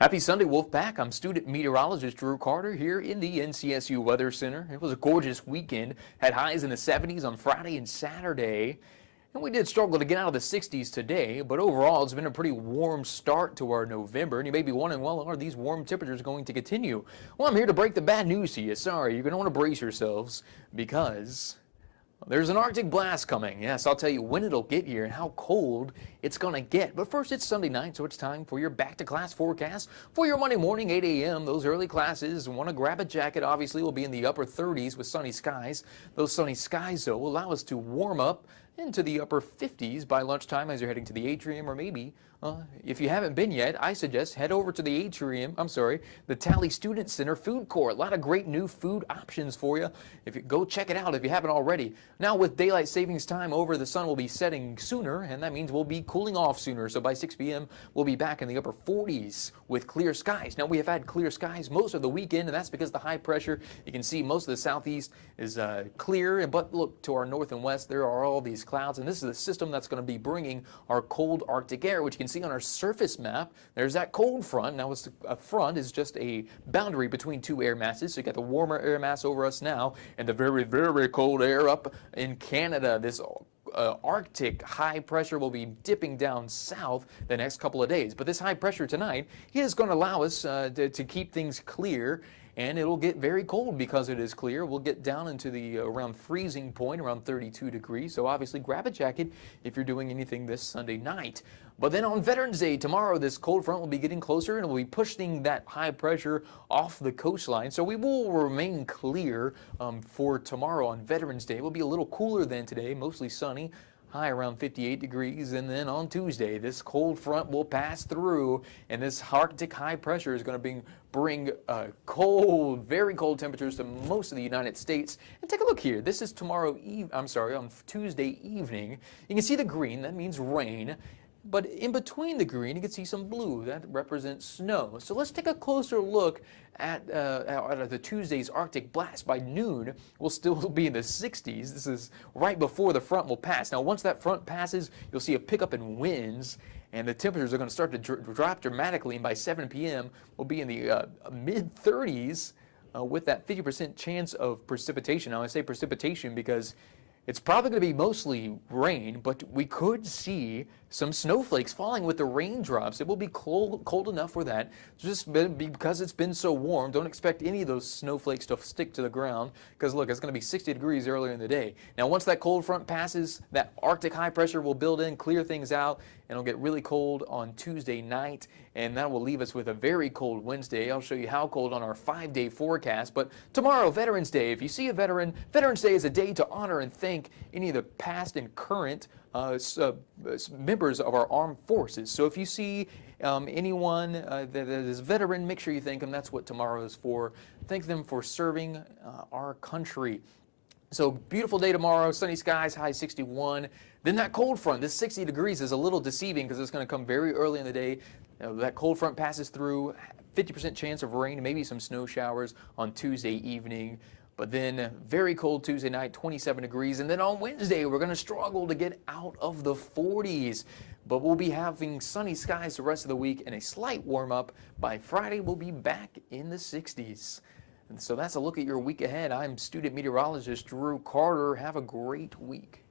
Happy Sunday, Wolfpack. I'm student meteorologist Drew Carter here in the NCSU Weather Center. It was a gorgeous weekend. Had highs in the 70s on Friday and Saturday. And we did struggle to get out of the 60s today, but overall it's been a pretty warm start to our November. And you may be wondering, well, are these warm temperatures going to continue? Well, I'm here to break the bad news to you. Sorry, you're going to want to brace yourselves because there's an Arctic blast coming. Yes, I'll tell you when it'll get here and how cold it's going to get. But first, it's Sunday night, so it's time for your back-to-class forecast for your Monday morning, 8 a.m. Those early classes want to grab a jacket. Obviously, we'll be in the upper 30s with sunny skies. Those sunny skies, though, will allow us to warm up into the upper 50s by lunchtime as you're heading to the atrium, or maybe if you haven't been yet, I suggest head over to the the Tally Student Center Food Court. A lot of great new food options for you. If you go check it out if you haven't already. Now with daylight savings time over, the sun will be setting sooner, and that means we'll be cooling off sooner. So by 6 p.m., we'll be back in the upper 40s with clear skies. Now we have had clear skies most of the weekend, and that's because the high pressure, you can see most of the southeast is clear, but look to our north and west, there are all these clouds, and this is the system that's going to be bringing our cold Arctic air, which you can see on our surface map. There's that cold front. Now a front is just a boundary between two air masses. So you got the warmer air mass over us now and the very, very cold air up in Canada. This Arctic high pressure will be dipping down south the next couple of days. But this high pressure tonight is going to allow us to keep things clear. And it'll get very cold because it is clear. We'll get down into the around freezing point, around 32 degrees. So obviously grab a jacket if you're doing anything this Sunday night. But then on Veterans Day tomorrow, this cold front will be getting closer and will be pushing that high pressure off the coastline. So we will remain clear for tomorrow on Veterans Day. It will be a little cooler than today, mostly sunny. High around 58 degrees, and then on Tuesday, this cold front will pass through, and this Arctic high pressure is going to bring cold, very cold temperatures to most of the United States. And take a look here. This is on Tuesday evening. You can see the green. That means rain. But in between the green, you can see some blue. That represents snow. So let's take a closer look at the Tuesday's Arctic blast. By noon, we'll still be in the 60s. This is right before the front will pass. Now, once that front passes, you'll see a pickup in winds, and the temperatures are going to start to drop dramatically. And by 7 p.m., we'll be in the mid-30s with that 50% chance of precipitation. Now, I say precipitation because it's probably going to be mostly rain, but we could see some snowflakes falling with the raindrops. It will be cold enough for that. Just because it's been so warm, don't expect any of those snowflakes to stick to the ground because, look, it's going to be 60 degrees earlier in the day. Now, once that cold front passes, that Arctic high pressure will build in, clear things out, and it'll get really cold on Tuesday night, and that will leave us with a very cold Wednesday. I'll show you how cold on our 5-day forecast. But tomorrow, Veterans Day, if you see a veteran, Veterans Day is a day to honor and thank any of the past and current members of our armed forces. So if you see anyone that is a veteran, make sure you thank them. That's what tomorrow is for. Thank them for serving our country. So beautiful day tomorrow, sunny skies, high 61. Then that cold front, this 60 degrees is a little deceiving because it's going to come very early in the day. That cold front passes through, 50% chance of rain, maybe some snow showers on Tuesday evening. But then very cold Tuesday night, 27 degrees. And then on Wednesday, we're going to struggle to get out of the 40s. But we'll be having sunny skies the rest of the week and a slight warm up. By Friday, we'll be back in the 60s. And so that's a look at your week ahead. I'm student meteorologist Drew Carter. Have a great week.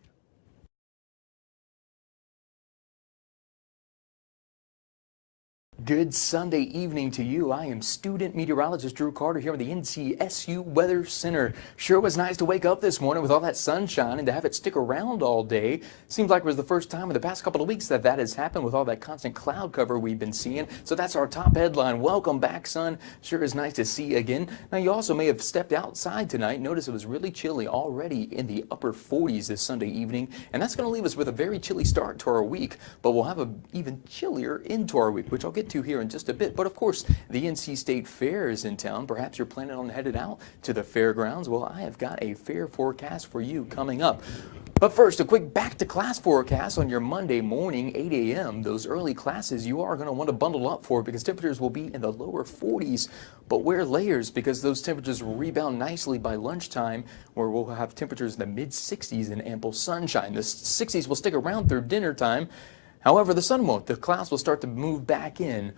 Good Sunday evening to you. I am student meteorologist Drew Carter here at the NCSU Weather Center. Sure was nice to wake up this morning with all that sunshine and to have it stick around all day. Seems like it was the first time in the past couple of weeks that has happened with all that constant cloud cover we've been seeing. So that's our top headline. Welcome back, sun. Sure is nice to see you again. Now, you also may have stepped outside tonight. Notice it was really chilly already in the upper 40s this Sunday evening. And that's going to leave us with a very chilly start to our week. But we'll have an even chillier into our week, which I'll get to here in just a bit. But of course, the NC State Fair is in town. Perhaps you're planning on headed out to the fairgrounds. Well, I have got a fair forecast for you coming up. But first, a quick back-to-class forecast on your Monday morning, 8 a.m. Those early classes you are going to want to bundle up for because temperatures will be in the lower 40s. But wear layers because those temperatures will rebound nicely by lunchtime, where we'll have temperatures in the mid-60s and ample sunshine. The 60s will stick around through dinner time. However, the sun won't. The clouds will start to move back in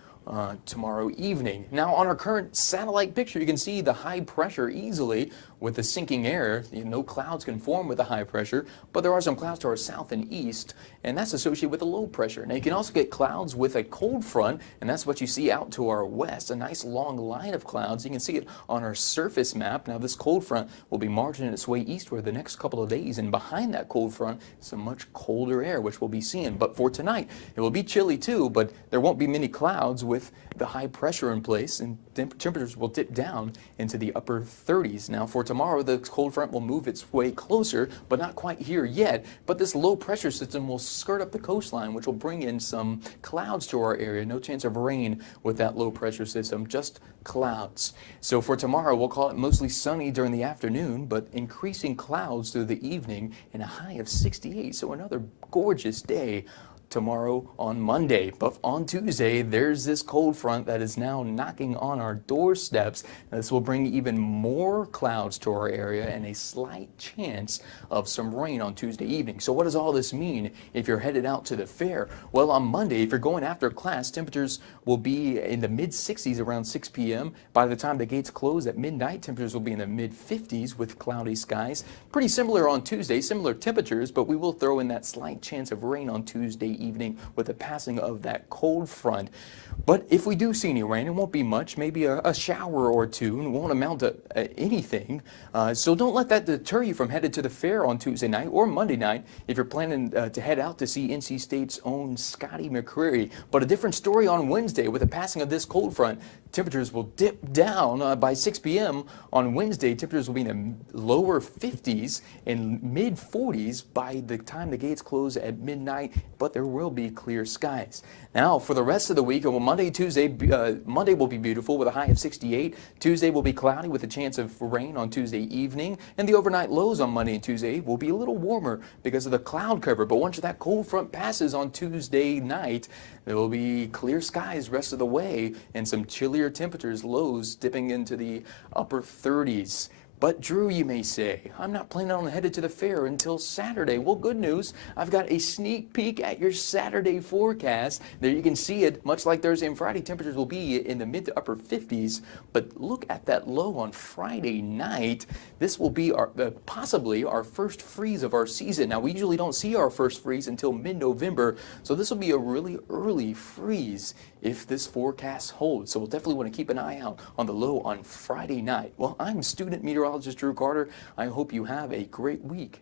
tomorrow evening. Now, on our current satellite picture, you can see the high pressure easily with the sinking air. No clouds can form with the high pressure, but there are some clouds to our south and east, and that's associated with the low pressure. Now, you can also get clouds with a cold front, and that's what you see out to our west, a nice long line of clouds. You can see it on our surface map. Now, this cold front will be marching its way eastward the next couple of days, and behind that cold front is some much colder air, which we'll be seeing. But for tonight, it will be chilly too, but there won't be many clouds with the high pressure in place, and temperatures will dip down into the upper 30s. Now, for tomorrow, the cold front will move its way closer, but not quite here yet. But this low pressure system will skirt up the coastline, which will bring in some clouds to our area. No chance of rain with that low pressure system, just clouds. So for tomorrow, we'll call it mostly sunny during the afternoon, but increasing clouds through the evening and a high of 68. So another gorgeous day tomorrow on Monday. But on Tuesday, there's this cold front that is now knocking on our doorsteps. This will bring even more clouds to our area and a slight chance of some rain on Tuesday evening. So what does all this mean if you're headed out to the fair? Well, on Monday, if you're going after class, temperatures will be in the mid-60s around 6 p.m. By the time the gates close at midnight, temperatures will be in the mid-50s with cloudy skies. Pretty similar on Tuesday, similar temperatures, but we will throw in that slight chance of rain on Tuesday evening with the passing of that cold front. But if we do see any rain, it won't be much, maybe a shower or two, and won't amount to anything. So don't let that deter you from headed to the fair on Tuesday night or Monday night if you're planning to head out to see NC State's own Scotty McCreery. But a different story on Wednesday with the passing of this cold front. Temperatures will dip down by 6 p.m. on Wednesday. Temperatures will be in the lower 50s and mid 40s by the time the gates close at midnight, but there will be clear skies. Now, for the rest of the week, well, Monday will be beautiful with a high of 68. Tuesday will be cloudy with a chance of rain on Tuesday evening, and the overnight lows on Monday and Tuesday will be a little warmer because of the cloud cover. But once that cold front passes on Tuesday night, there will be clear skies rest of the way and some chillier temperatures, lows dipping into the upper 30s. But Drew, you may say, I'm not planning on headed to the fair until Saturday. Well, good news. I've got a sneak peek at your Saturday forecast. There you can see it. Much like Thursday and Friday, temperatures will be in the mid to upper 50s. But look at that low on Friday night. This will be possibly our first freeze of our season. Now, we usually don't see our first freeze until mid-November, so this will be a really early freeze if this forecast holds. So we'll definitely want to keep an eye out on the low on Friday night. Well, I'm student meteorologist Drew Carter. I hope you have a great week.